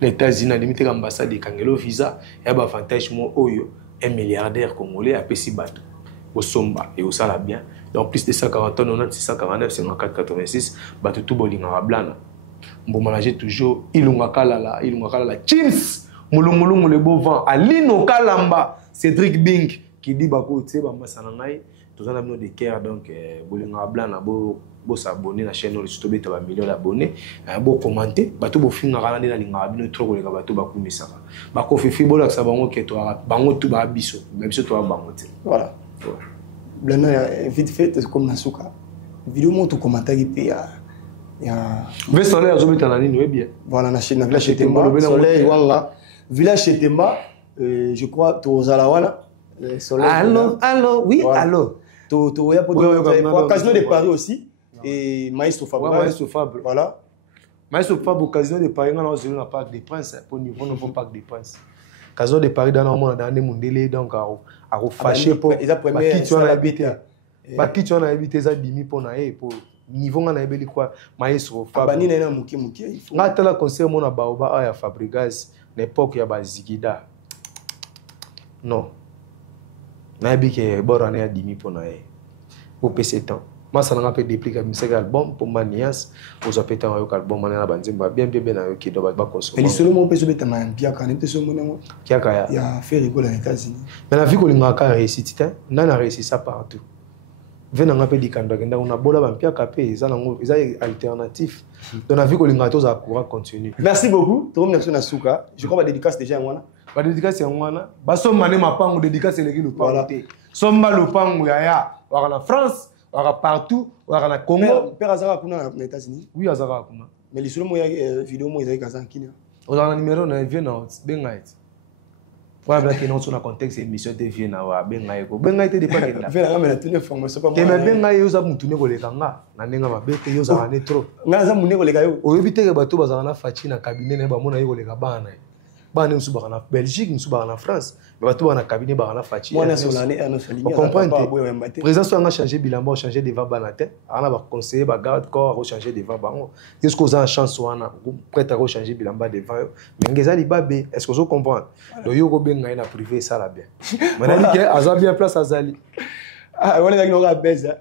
Les États-Unis na limite l'ambassade de Kangelo visa, il y a avantage mo oyo un milliardaire congolais a pesi bato. Au Somba et au Sala bien. Donc plus de 140 tonnes, 649, 54, 86, bateau tout bolinga blana. Bon manager toujours, ilunga kalala, Chims, moulou le beau vent, Alino Kalamba, Cédric Bing, qui dit bako, tu sais, bamba sanangai, tous en avons des cœurs, donc bolinga blana, beau s'abonner à la chaîne, surtout bête à millions d'abonnés, beau commenter, bateau beau film, ralandi na linga, bino trop les bateau bakou misaka. Bako fifi bola que ça bango que toi, bango tout ba biso, même si toi bango. Voilà. Blana vite fait comme Nasuka. Vidéo montre commentaire qui ya ve soleil azobeta na nini bien. Voilà na chaîne village Chetemba soleil wanga village Chetemba je crois to zalawana soleil. Allô oui voilà. Allô to ya pour Casino de Paris aussi et Maestro Fabre. Maestro Fabre. Voilà. Maestro Fabre Casino de Paris on a aussi na Parc des Princes pour niveau non Parc des Princes. Casino de Paris dans le monde dans des mondele donc à fâcher pour qui tu as habité qui tu as habité ça dimi pour na pour niveau na ebeli quoi Maestro Fabre bani na muki il faut ngata la conseil mon na baoba ya Fabregas l'époque ya bazigida non na ebike borane ya dimi pour na pour PC temps moi ça n'a pas dépliqué musique album pour manias pour ça péter un album na banzimba bien na yo ki do ba consommer mais solo mon peso beta na bien quand même solo mon kiaka ya fait rigolo aux États-Unis mais la vie ko linga ka réussite ta na réussi ça partout vena ngape dikanda kenda una bola ba mpia kapé ça nango ça alternatif donc la vie ko linga to za courant continue. Merci beaucoup to merci na suka je crois ba dédicace déjà ngwana ba dédicace ngwana ba somba ne mapango dédicace leki le pango somba le pango ya na France partout, on a Congo. Père Azara kuna na États-Unis. Oui, Azara kuna. Mais les seuls moyens vidéo moi ils ont kina. On a un numéro na Vienna, benga it. Pour bien que nous sur le contexte émission de Vienna wa benga eko. Benga ite de pas kenda. Vienna mais tune formation pas moi. Que me benga yo za mutune ko lekanga. Na nenga mabete yo za ne trop. Nga za mune ko leka yo. Oyebite ke bato bazana fachi na cabinet na ba mona yo leka bana. bana musu ba na Belgique musu ba na France mais bato ba na cabinet ba na Fati moi na solane ana soligne président so nga changer bilamba changer devant bana te ana ba conseiller ba garde corps a changer devant bango est-ce que vous avez chance wana prêt à changer bilamba devant mais ngeza libabe est-ce que vous comprenez donc yo ko benga na privé ça la bien manali ke aza bien place azali ah wala ngi nga beza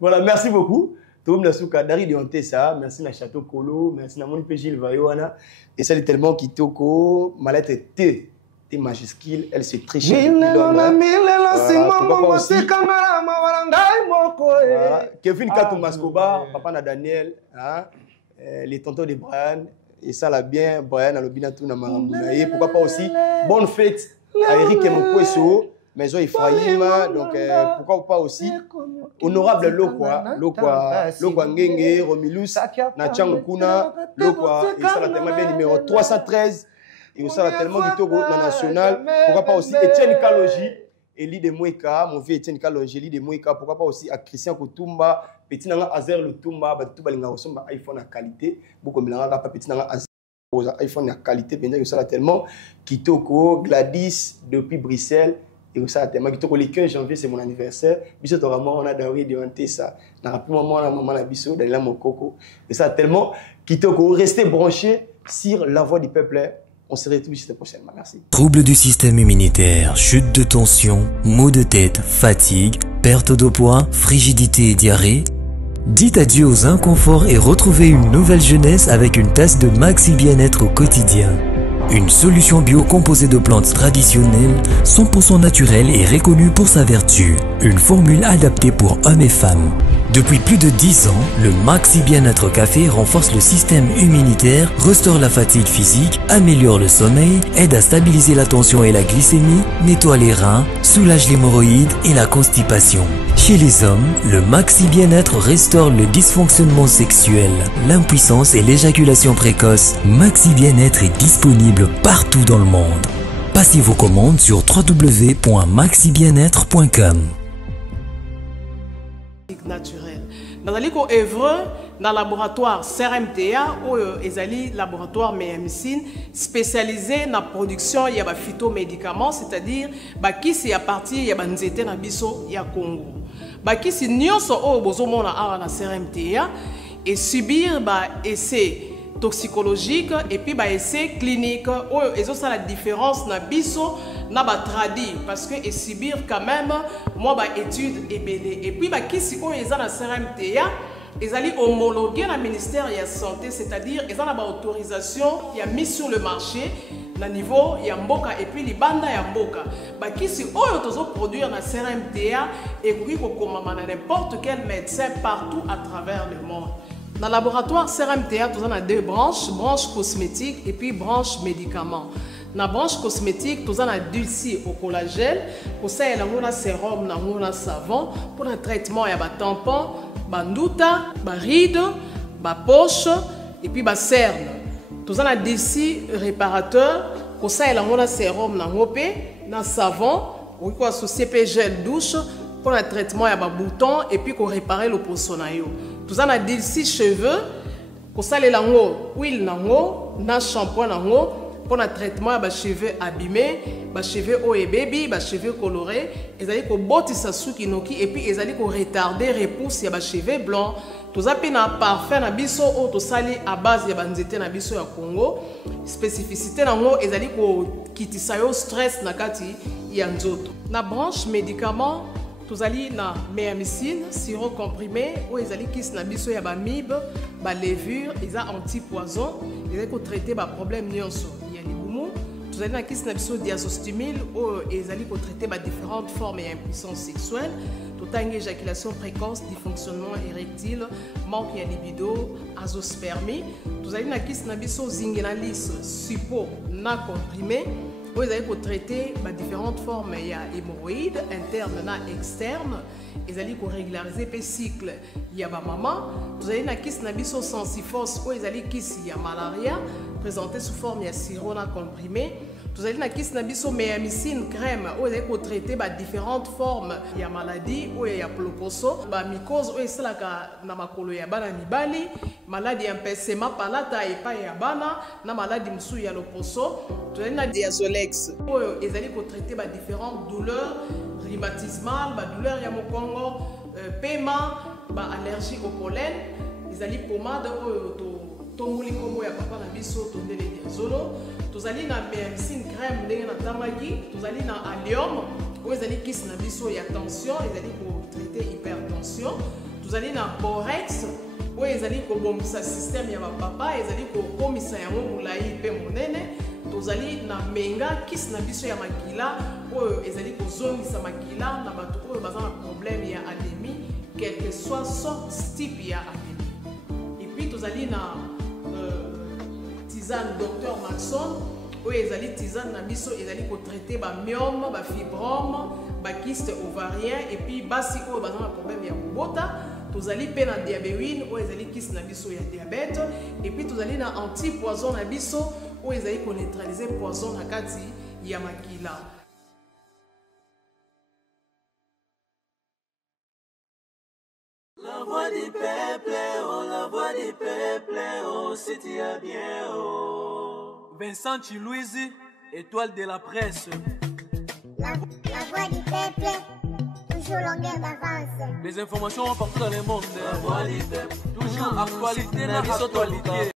voilà, merci beaucoup. Merci na Château Kolo, merci na mon Gilles Vayoana. Et ça est tellement kitoko, ma lettre est T majuscule, elle se triche. Kevin Katou Mascoba, papa na Daniel, les tontons de Brian, et ça l'a bien, Brian a l'obina tout na Marambouna. Pourquoi pas aussi, bonne fête à Eric et Mokweso. Maison Ephraïm, donc pourquoi pas aussi honorable Lokwa Ngenge, Romilus, Nachang Kuna, Lokwa, et ça l'a tellement bien numéro 313, et ça l'a tellement du Togo national, pourquoi pas aussi Etienne Kaloji, Eli de Moueka, mon vieux Etienne Kaloji, Eli de Moueka, pourquoi pas aussi à Christian Koutumba, Petit Nanga Azer Lutumba, Batuba Linga Osomba, iPhone à qualité, beaucoup de Nanga Petit Nanga Azer. iPhone à qualité, bien que ça l'a tellement, Kitoko, Gladys, depuis Bruxelles. Et ça, le 15 janvier, c'est mon anniversaire. Biso on a d'ailleurs de ça. On a rappelé maman la biso, d'aller là mon coco. Et ça, tellement Kitoko, restez branchés sur la voix du peuple. On se retrouve juste prochainement. Merci. Troubles du système immunitaire, chute de tension, maux de tête, fatigue, perte de poids, frigidité et diarrhée. Dites adieu aux inconforts et retrouvez une nouvelle jeunesse avec une tasse de Maxi Bien-être au quotidien. Une solution bio composée de plantes traditionnelles, 100% naturelle et reconnue pour sa vertu. Une formule adaptée pour hommes et femmes. Depuis plus de 10 ans, le Maxi Bien-être Café renforce le système immunitaire, restaure la fatigue physique, améliore le sommeil, aide à stabiliser la tension et la glycémie, nettoie les reins, soulage l'hémorroïde et la constipation. Chez les hommes, le Maxi Bien-être restaure le dysfonctionnement sexuel, l'impuissance et l'éjaculation précoce. Maxi Bien-être est disponible partout dans le monde. Passez vos commandes sur www.maxibienêtre.com. Naturel. Dans le laboratoire CRMTA ou ezali laboratoire médecine spécialisé dans la production de phytomédicaments, c'est-à-dire qui c'est à partir de nzete na biso ya Congo. Qui c'est nyonso o bozomona awa na CRMTA et subir essai toxicologique et puis essai clinique ou ça la différence na biso na tradi parce que et subir quand même moi étude et belé et puis qui si on est dans la CRMTA ils allaient homologuer le ministère de la santé, c'est-à-dire ils ont l'autorisation qui a mis sur le marché le niveau Yamboka et puis les bandes Yamboka. Qui si on produire la CRMTA et puis qu'on n'importe quel médecin partout à travers le monde. Dans le laboratoire CRMTA, nous avons deux branches, branche cosmétique et puis branche médicaments. Dans la branche cosmétique, nous avons dulci au collagène, pour ça, il y a un sérum, un savon, pour le traitement, il y a un tampon, bandouta, ride, poche et puis cerne. Nous avons dulci réparateur, pour ça, il y a un sérum, un savon, ou CP gel douche, pour le traitement, il y a un bouton et puis pour réparer le poissonayo. Nous avons dulci cheveux, pour ça, il y a huile, un shampoing, pour le traitement des cheveux abîmés, des cheveux haut et baby, des cheveux colorés, ils allaient botter sa soukinoki et puis ils allaient retarder repousse des cheveux blancs. Tout ça un parfum na biso ou tout sali à base de banzete na biso ya Congo. Spécificité nango ils allaient kitisa yo stress na kati ya nzoto. Na branche médicaments tous allez na méamycine, sirop comprimé, ou ils allaient kiss na biso ya bamib, ba levure, ils a anti-poison, ils allaient traiter ba problème nyonso. Vous allez kiss na biso diazostimule, ou ils allaient traiter ba différentes formes d'impuissance sexuelle, tout en éjaculation précoce, dysfonctionnement érectile, manque de libido, azospermie. Vous allez kiss na biso zingenalis, suppo na comprimé. Vous allez traiter différentes formes d'hémorroïdes internes et externes. Vous allez régulariser le cycle. Il y a maman. Vous allez kiss na biso sensifos ou vous allez kiss il y a malaria présenté sous forme de sirop comprimé. tozali na kisi na biso méamycine crème oyo ezali kotraite différentes formes ya maladie oyo ya ploposo bamycose oyo esalaka na makolo ya bana mibali maladi ya mpesema palata epai ya bana na maladi mosusu ya loposo tozali na diazolex oyo ezali kotraite différentes douleurs rhumatismales badouleur ya mokongo paiement allergie au pollen ezali pomade oyo tomboli kombo ya papa na biso tondele diazolo tozali na méamycine crème ndenge natambaki tozali na allium oyo ezali kisi na biso ya tension ezali kotraite hypertension tozali na borex oyo ezali kobongisa système ya bapapa ezali kokomisa yango molai mpe monene tozali na menga kisi na biso ya makila oyo ezali kozongisa makila na bato oyo baza na problème ya anémie quel que soit sorte type ya anémie et puis tozali na tisane docteur Maxon oyo ezali tisane na biso ezali kotraite bamyome bafibrome bakyste ovarien et puis basi oyo baza na problème ya kobota tozali mpe na diabéine oyo ezali kisi na biso ya diabète et puis tozali na antipoison na biso oyo ezali koneutralize poison na kati ya makila. La voix du peuple, oh la voix du peuple, oh si tu as bien, oh. Vincent Chilouise, étoile de la presse. La voix du peuple, toujours longueur d'avance. Les informations partout dans le monde. La voix du peuple, toujours actualité, la actualité.